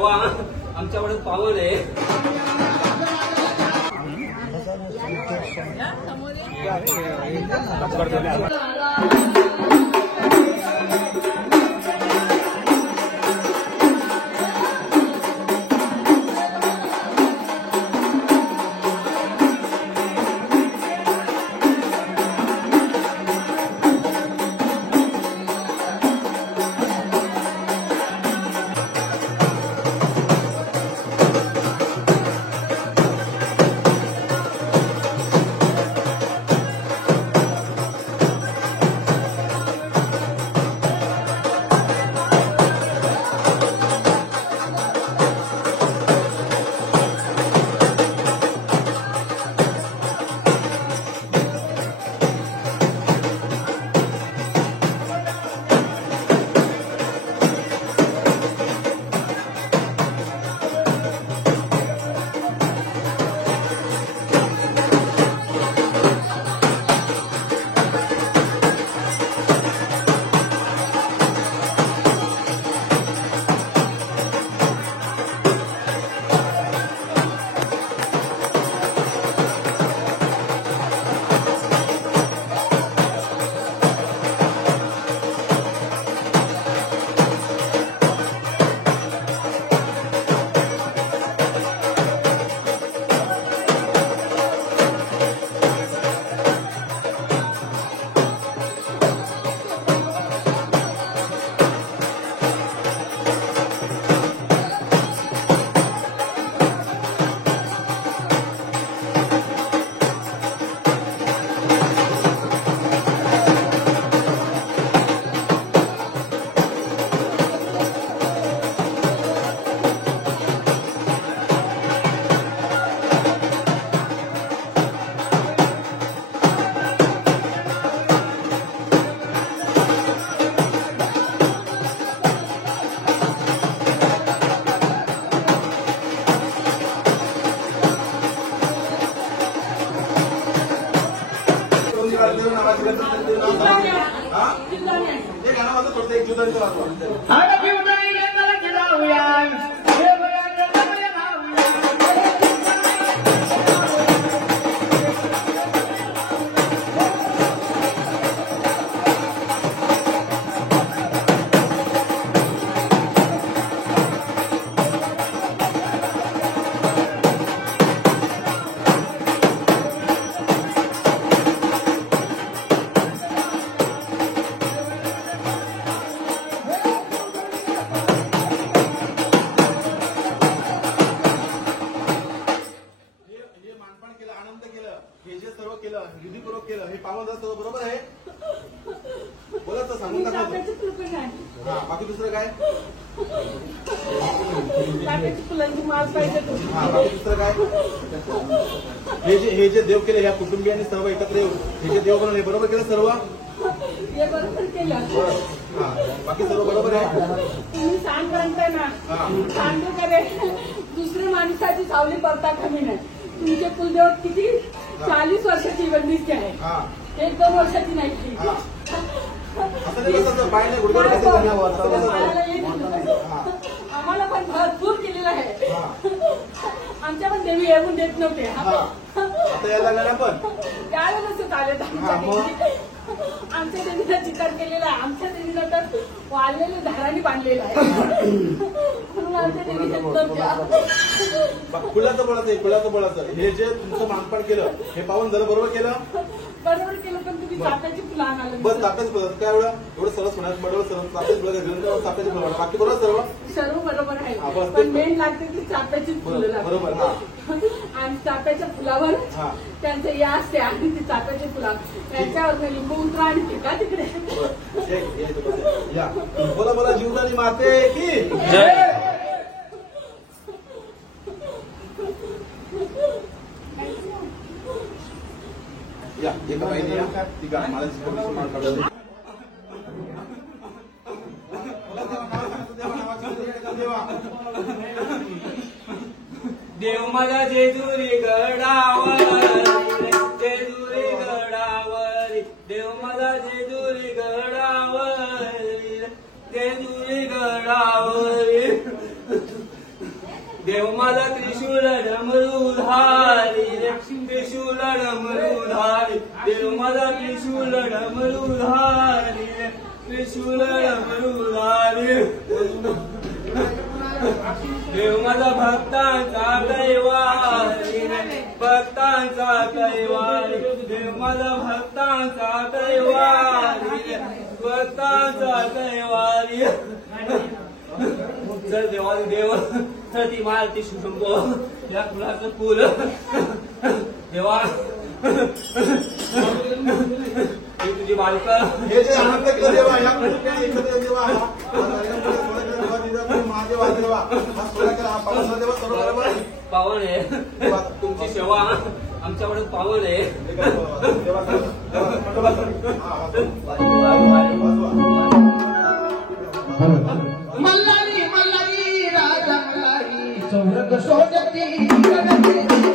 सर्व आमच्याकडे पावन आहे. विधीपूर्वक केलं हे पावन सर्व बरोबर आहे. बोला तर सांगून टाका. हा बाकी दुसरं काय? फुलांची माळ पाहिजे. हा बाकी दुसरं काय? हे जे देव केले ह्या कुटुंबियांनी सर्व एकत्र येऊन हे जे देव बनवले बरोबर केलं सर्व. हे बरोबर केलं. हा बाकी सर्व बरोबर आहे. तुम्ही सांग म्हणताय ना सांगू करे दुसऱ्या माणसाची सावली पडता कमी नाही. तुमचे कुलदेव किती 40 वर्षाची बंदिस्ती आहे. 1-2 वर्षाची नाही. आम्हाला पण भरपूर केलेलं आहे. आमच्या पण देवी येऊन देत नव्हते. त्याला नसतं चालत. आमच्या देवीला चिकार केलेला आहे. आमच्या देवीला तर वाळलेल्या झाडांनी बांधलेलं आहे. म्हणून आमच्या देवीला फुलाचं बोलाचं हे जे तुमचं मानपान केलं हे पावन झालं बरोबर केलं. बरोबर केलं पण तुम्ही चाफ्याची फुलं आणाल. बस चाफ्याची फुलं काय एवढं सरस होणार बरोबर सर्व चाफ्याची फुलं चाफ्याची फुलं बाकी बरोबर सर्व बरोबर आहे. पण मेन लागते ती चाफ्याची फुलं बरोबर. आणि चाफ्याच्या फुलावर त्यांचं या असते आणि ती चाफ्याची फुला त्यांच्यावर लिंबू उतरा आणि टिका तिकडे. बोला बोला जीवदानी माते की या एका बाईने या तिघा मला देव माझा जेजुरी गडावर जेजुरी गडावर देव माझा जेजुरी गडावर जेजुरी गडावर त्रिशूल मरुदारी देव माझा भक्तांचा कैवारी भक्तांचा कैवारी देव माझा भक्तांचा कैवारी भक्तांचा कैवारी जर देवाला देव तर ती मारती शुशंभो या फुलाचं फुल देवा ही तुझी बालका हे जे आनंद केलं देवा या एकत्र देवा महादेवा देवा हा सोळा केला हा पावन देवा सर्व बरोबर पावन आहे तुमची सेवा आमच्याकडे पावन आहे देवा मल्हारी मल्हारी राजा मल्हारी चौरग सोडती जगती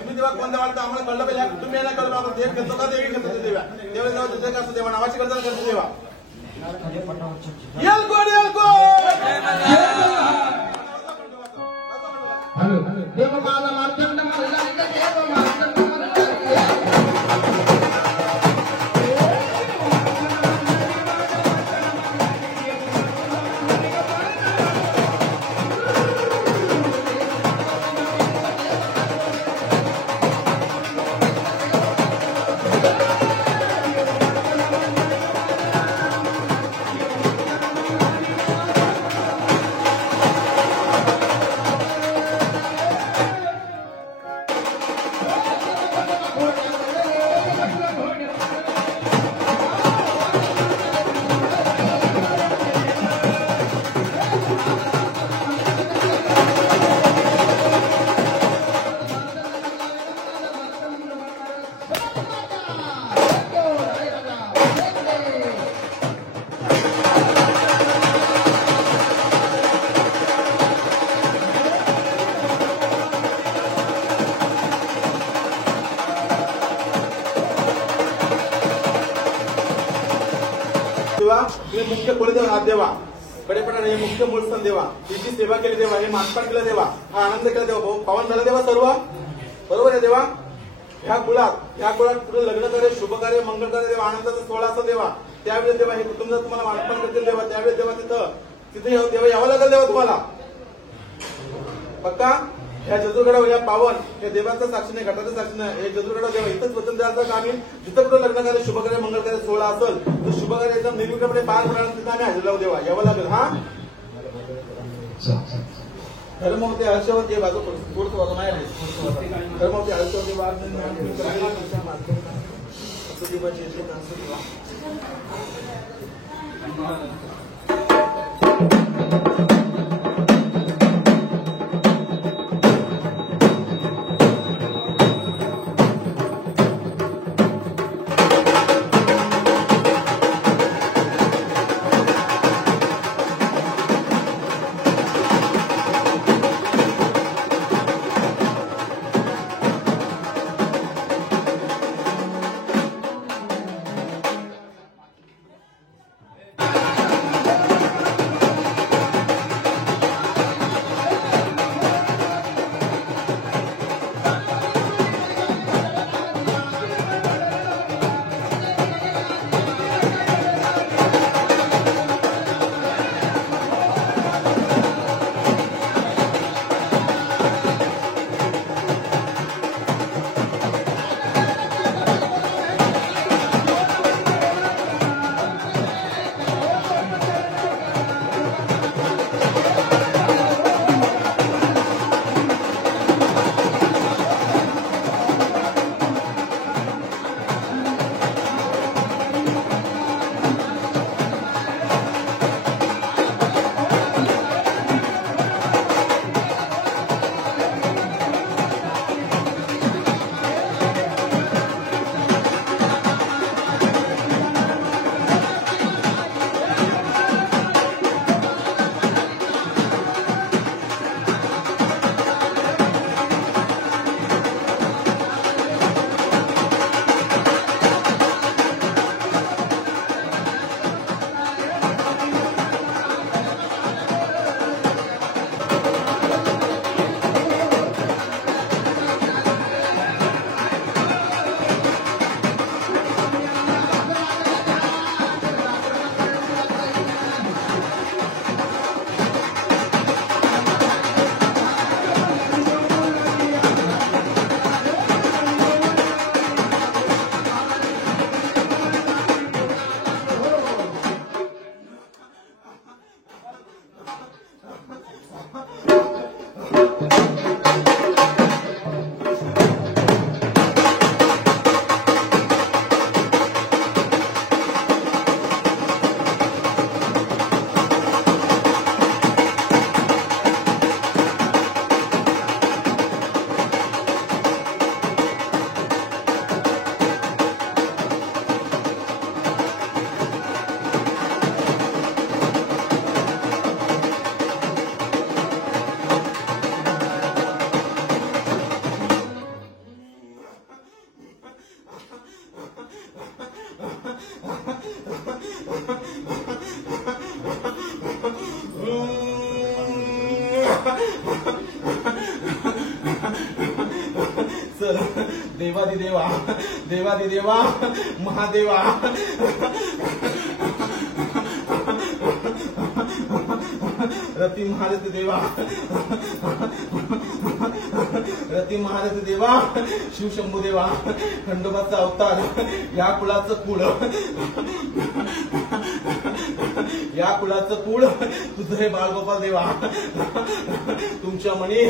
तुम्ही देवा कोण देवा आम्हाला कळलं पाहिजे तुम्ही याला कळलं बाबा देव घेतो का देवी घेतो देवा देवा देवा जय का देवा नावाची गरज करतो देवा येलगोड देव माझा मार्तंड मल्हारी देव मार्तंड तुम्ही मुख्य कुलदेव हात देवा कडेपणा हे मुख्य मूळस्थान देवा तिची सेवा केली देवा हे मानपान केलं देवा हा आनंद केला देवा भाऊ पावन झालं देवा सर्व बरोबर आहे देवा ह्या कुळात पुढे लग्न कार्य शुभ कार्य मंगल कार्य देवा आनंदाचा सोहळा असं देवा त्यावेळेस देवा हे कुटुंब तुम्हाला मानपान करतील देवा त्यावेळेस देवा तिथे देवा यावं लागेल देवा तुम्हाला पक्का या जजुरगडावर या पावन हे देवाच्या साक्षीने घटाच्या साक्षीने हे जजुरगडावर देवा इथंच वचन द्यायचं का आम्ही जिथं कुठं लग्न कार्य शुभ कार्य मंगल कार्य सोहळा असेल तर शुभ कार्य एकदम निर्विघ्नपणे पार पडणार तिथं आम्ही हजर लावू देवा यावं लागेल हा धर्मवती हर्षवती बाजू पुढचं बाजू नाही धर्मवती हर्षवती बाजू चल देवादिदेवा देवादिदेवा महादेवा रती महारथ देवा रती महारथ देवा शिवशंभू देवा खंडोबाचा अवतार या कुळाचं कुळ या कुळाचं कुळ तुझं हे बाळगोपाल देवा तुमच्या मणी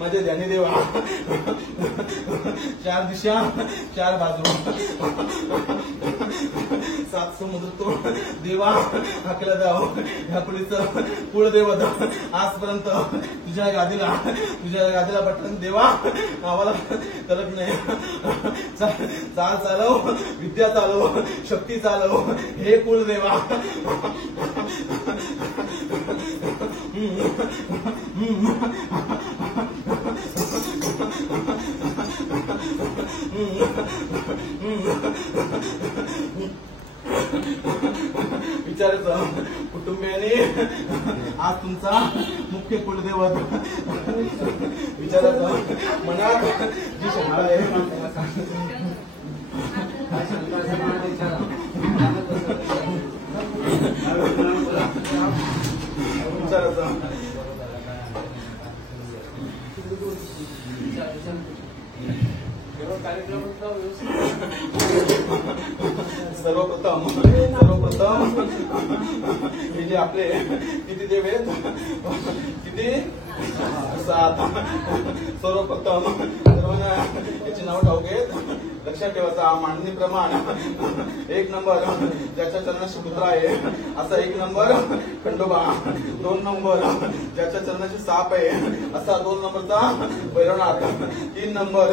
माझे ध्यानी देवा चार दिशा चार बाजू सात समुद्र तो देवा हाकेला जाओ ह्या कुळीचं कुळदैवत आजपर्यंत तुझ्या गादीला बटन देवा आम्हाला कळत नाही चाल चालव विद्या चालव शक्ती चालव हे कुळदेवा विचारायचं कुटुंबियाने आज तुमचा मुख्य कुलदैवत विचारायचं मनात जी शंका आहे विचारायचं सर्वप्रथम हे जे आपले किती देव आहेत किती 7 सर्वप्रथम सर्वांना याची नाव ठाऊक आहेत लक्षात ठेवायचा मांडणी प्रमाण 1 नंबर ज्याच्या चरणाशी पुत्र आहे असा 1 नंबर खंडोबा 2 नंबर ज्याच्या चरणाशी साप आहे असा 2 नंबरचा भैरवनाथ 3 नंबर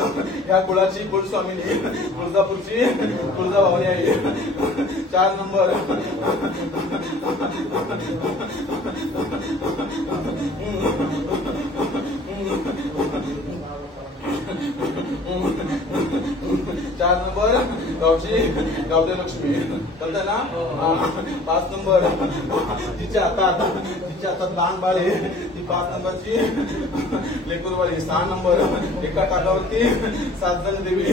या कुळाची कुलस्वामिनी तुळजापूरची तुळजाभवानी आहे 4 नंबर गावठी लक्ष्मी कळतंय ना 5 नंबर तिच्या हातात लहान बाळ आहे ती 5 नंबरची लेकरवाली 6 नंबर एका टाकावरती 7 जण देवी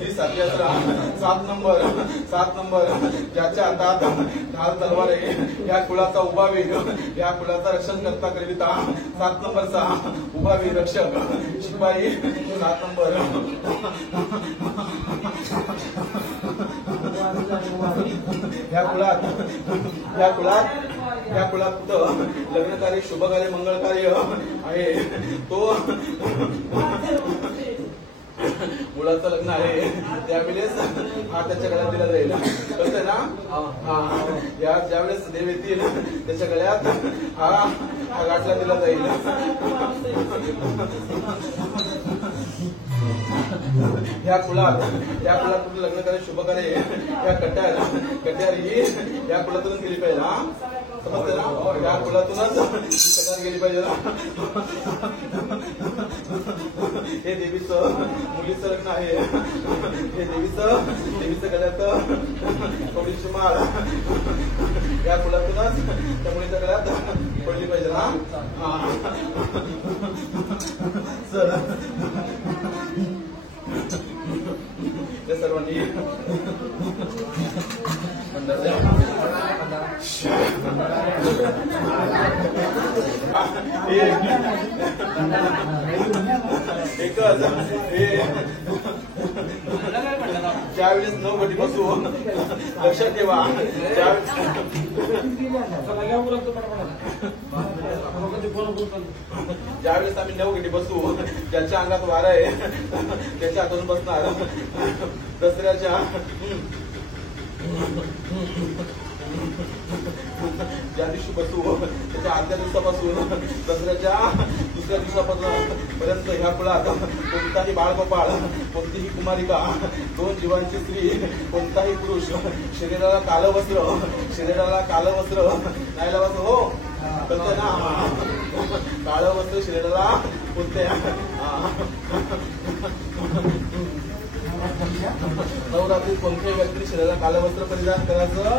ती सातयात्रा 7 नंबर ज्याच्या हातात ढाल तलवार आहे या कुळाचा उभावीर या कुळाचा रक्षण करता करिता 7 नंबरचा उभावीर रक्षक शिपाई 7 नंबर या कुळात कुठं लग्नकार्य शुभकार्य मंगळकार्य आहे तो मुलाचं लग्न आहे त्यावेळेस हा त्याच्या गळ्यात दिला जाईल कळतंय ना ज्यावेळेस देव येतील त्याच्या गळ्यात हा गाठला दिला जाईल या कुळात कुठे लग्न कार्य शुभ कार्य या कट्यार ही या कुळातून गेली पाहिजे समजते ना या कुळातूनच कट्यार गेली पाहिजे हे देवीचं मुलीचं लग्न आहे हे देवीचं गळ्यात थोडीशी माळ या कुळातूनच त्या मुलीच्या गळ्यात पडली पाहिजे ना चल त्या सर्वांनी एकच ज्यावेळेस 9 गटी बसून लक्षात ठेवा ज्यावेळेस आम्ही 9 गटी बसू ज्याच्या अंगात वारा आहे त्याच्या हातून बसणार दसऱ्याच्या ज्या दिवशी बसू त्याच्या आदल्या दिवसापासून दसऱ्याच्या दुसऱ्या दिवसापासून पर्यंत ह्या कुळात कोणताही बाळगोपाळ कोणतीही कुमारिका 2 जीवांची स्त्री कोणताही पुरुष शरीराला कालं वस्त्र नाही लावायचं हो कळतंय ना काळं वस्त्र शरीराला कोणत्या नवरात्रीत कोणत्याही व्यक्ती शरीराला कालं वस्त्र परिधान करायचं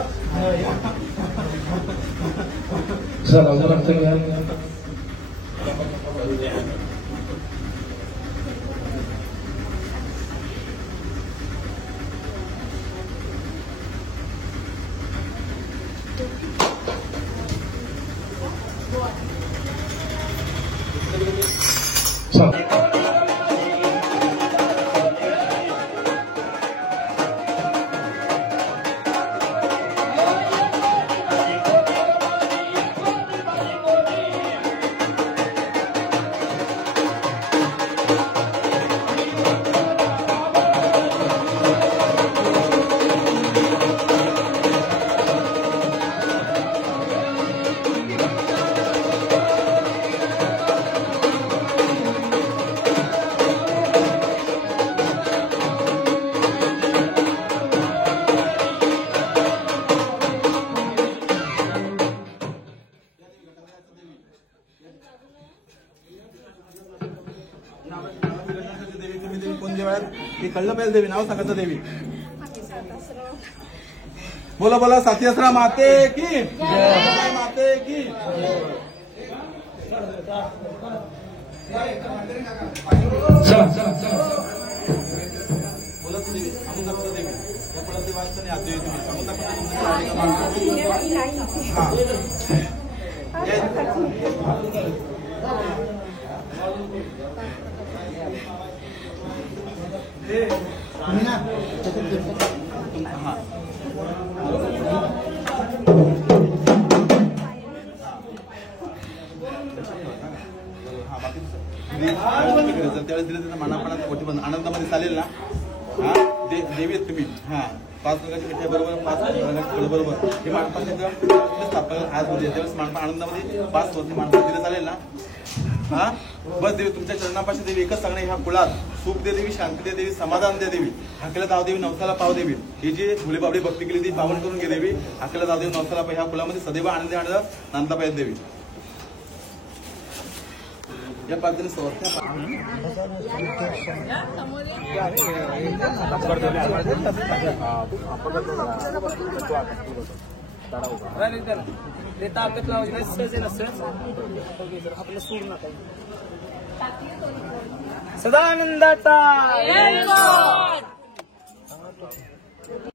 देवी कोण देवी हे कळलं पाहिजे. देवी नाव सांगायचं देवी. बोला बोला साथी असरा माते की माते की. बोला देवी सांगून दाखवा देवी. या पळाची वाचता नाही आधी तुम्ही सांगून दाखवा. त्यावेळेस दिलं त्याचा मनापणात कोटी बंद आनंदामध्ये चालेल ना. हा देवी आहेत तुम्ही. हा 5 रंगाची मिठाई बरोबर 5 रंगाची फळं बरोबर हे मानपान स्थापना आज होते. त्यावेळेस मानपान आनंदामध्ये 5 वर्षी मानपान दिलं चालेल ना. हा बस देवी तुमच्या चरणापाशी देवी एकच सांगणे. ह्या कुळात सुख दे देवी, शांती दे देवी, समाधान दे देवी. हाकेला दाव देवी, नवसाला पाव देवी. ही जी भुलेबाबडी भक्ती केली ती पावन करून घे देवी. हाकेला दाव देवी, नवसाला पाव. ह्या कुळामध्ये सदैव आनंदी आनंद नांदता पाहिजे देवी. या पाच सदानंदाचा